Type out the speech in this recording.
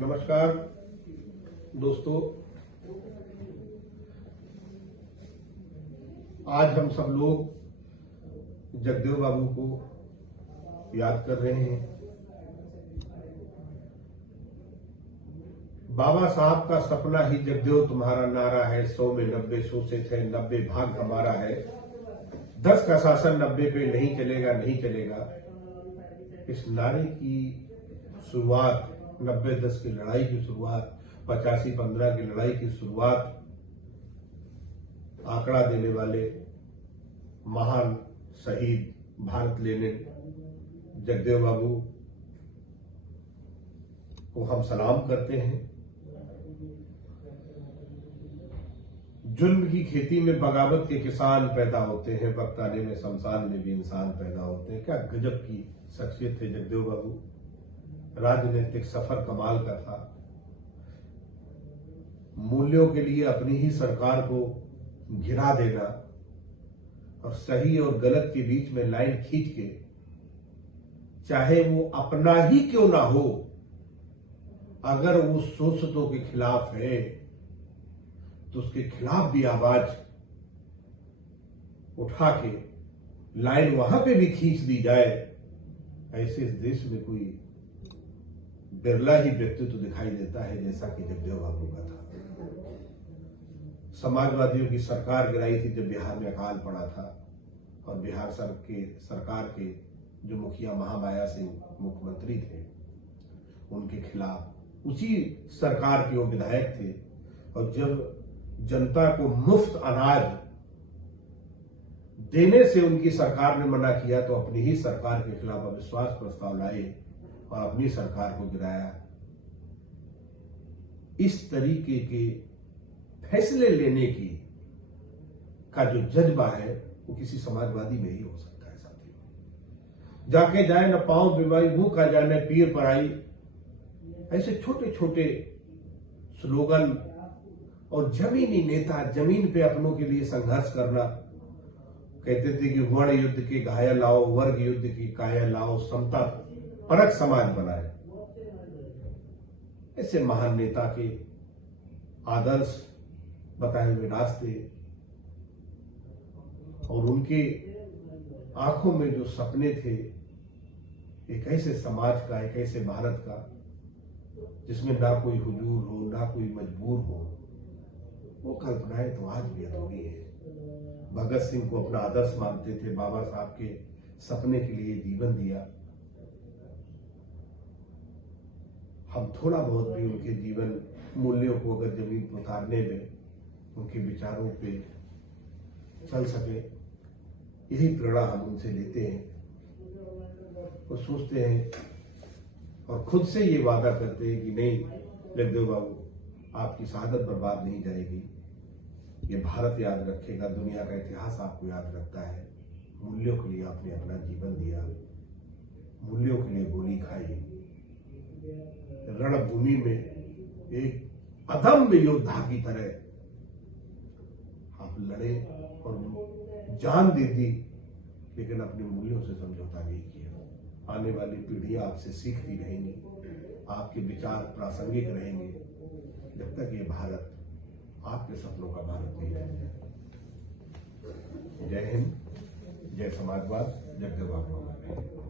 नमस्कार दोस्तों, आज हम सब लोग जगदेव बाबू को याद कर रहे हैं। बाबा साहब का सपना ही जगदेव तुम्हारा नारा है, 100 में 90 शोषित है, 90 भाग हमारा है, 10 का शासन 90 पे नहीं चलेगा, नहीं चलेगा। इस नारे की शुरुआत 90-10 की लड़ाई की शुरुआत, 85-15 की लड़ाई की शुरुआत आंकड़ा देने वाले महान शहीद भारत लेने जगदेव बाबू को हम सलाम करते हैं। जुल्म की खेती में बगावत के किसान पैदा होते हैं, वक्त आने में शमशान में भी इंसान पैदा होते हैं। क्या गजब की शख्सियत थे जगदेव बाबू। राजनीतिक सफर कमाल का था। मूल्यों के लिए अपनी ही सरकार को घिरा देना और सही और गलत के बीच में लाइन खींच के, चाहे वो अपना ही क्यों ना हो, अगर वो शोषितों के खिलाफ है तो उसके खिलाफ भी आवाज उठा के लाइन वहां पे भी खींच दी जाए। ऐसे इस देश में कोई बिरला ही व्यक्तित्व दिखाई देता है जैसा कि जगदेव बाबू का था। समाजवादियों की सरकार गिराई थी जब बिहार में अकाल पड़ा था, और बिहार सरकार के जो मुखिया महामाया सिंह मुख्यमंत्री थे, उनके खिलाफ उसी सरकार के वो विधायक थे। और जब जनता को मुफ्त अनाज देने से उनकी सरकार ने मना किया तो अपनी ही सरकार के खिलाफ अविश्वास प्रस्ताव लाए और अपनी सरकार को गिराया। इस तरीके के फैसले लेने की का जो जज्बा है वो किसी समाजवादी में ही हो सकता है साथियों। जाके जाए न पांव बीमारी, मुंह का जाए न पीर पराई, ऐसे छोटे छोटे स्लोगन और जमीनी नेता जमीन पे अपनों के लिए संघर्ष करना। कहते थे कि वर्ण युद्ध के घायल लाओ, वर्ग युद्ध की काया लाओ, समता परक समाज बनाए। ऐसे महान नेता के आदर्श बताए हुए रास्ते और उनके आंखों में जो सपने थे, एक ऐसे समाज का, एक ऐसे भारत का जिसमें ना कोई हुजूर हो, ना कोई मजबूर हो, वो कल्पनाएं तो आज भी अधूरी है। भगत सिंह को अपना आदर्श मानते थे, बाबा साहब के सपने के लिए जीवन दिया। हम थोड़ा बहुत भी उनके जीवन मूल्यों को अगर जमीन पर उतारने में, उनके विचारों पे चल सके, यही प्रेरणा हम उनसे लेते हैं और सोचते हैं और खुद से ये वादा करते हैं कि नहीं जगदेव बाबू, आपकी शहादत बर्बाद नहीं जाएगी। ये भारत याद रखेगा, दुनिया का इतिहास आपको याद रखता है। मूल्यों के लिए आपने अपना जीवन दिया, मूल्यों के लिए गोली खाई, रणभूमि में एक अदम्य योद्धा की तरह आप लड़े और जान दे दी, लेकिन अपने मूल्यों से समझौता नहीं किया। आने वाली पीढ़ियां आपसे सीखती रहेंगी, आपके विचार प्रासंगिक रहेंगे जब तक ये भारत आपके सपनों का भारत नहीं बन जाए। जय हिंद, जय समाजवाद, जगदेव बाबू।